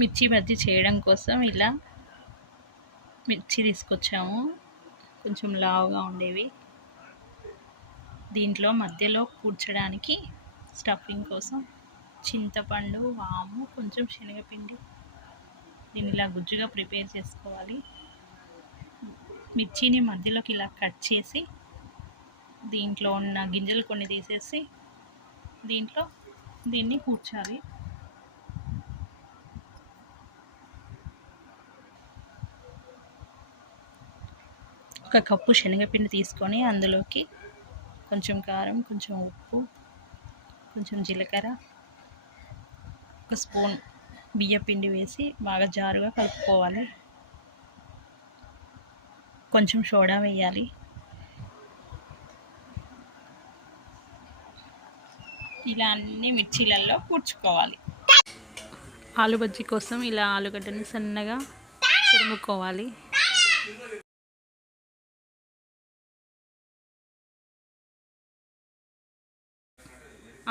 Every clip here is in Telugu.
మిర్చి బజ్జీ చేయడం కోసం ఇలా మిర్చి తీసుకొచ్చాము, కొంచెం లావుగా ఉండేవి. దీంట్లో మధ్యలో కూర్చడానికి స్టఫింగ్ కోసం చింతపండు, వాము, కొంచెం శనగపిండి, దీన్ని ఇలా గుజ్జుగా ప్రిపేర్ చేసుకోవాలి. మిర్చిని మధ్యలోకి ఇలా కట్ చేసి దీంట్లో ఉన్న గింజలు కొన్ని తీసేసి దీంట్లో దీన్ని కూర్చాలి. ఒక కప్పు శనగపిండి తీసుకొని అందులోకి కొంచెం కారం, కొంచెం ఉప్పు, కొంచెం జీలకర్ర, ఒక స్పూన్ బియ్యపిండి వేసి బాగా జారుగా కలుపుకోవాలి. కొంచెం సోడా వేయాలి. ఇలా అన్ని మిర్చీలలో కూర్చుకోవాలి. ఆలు బజ్జీ కోసం ఇలా ఆలుగడ్డని సన్నగా తురుముకోవాలి.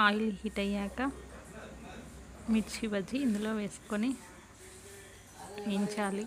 ఆయిల్ హీట్ అయ్యాక మిర్చి బజ్జీ ఇందులో వేసుకొని వేయించాలి.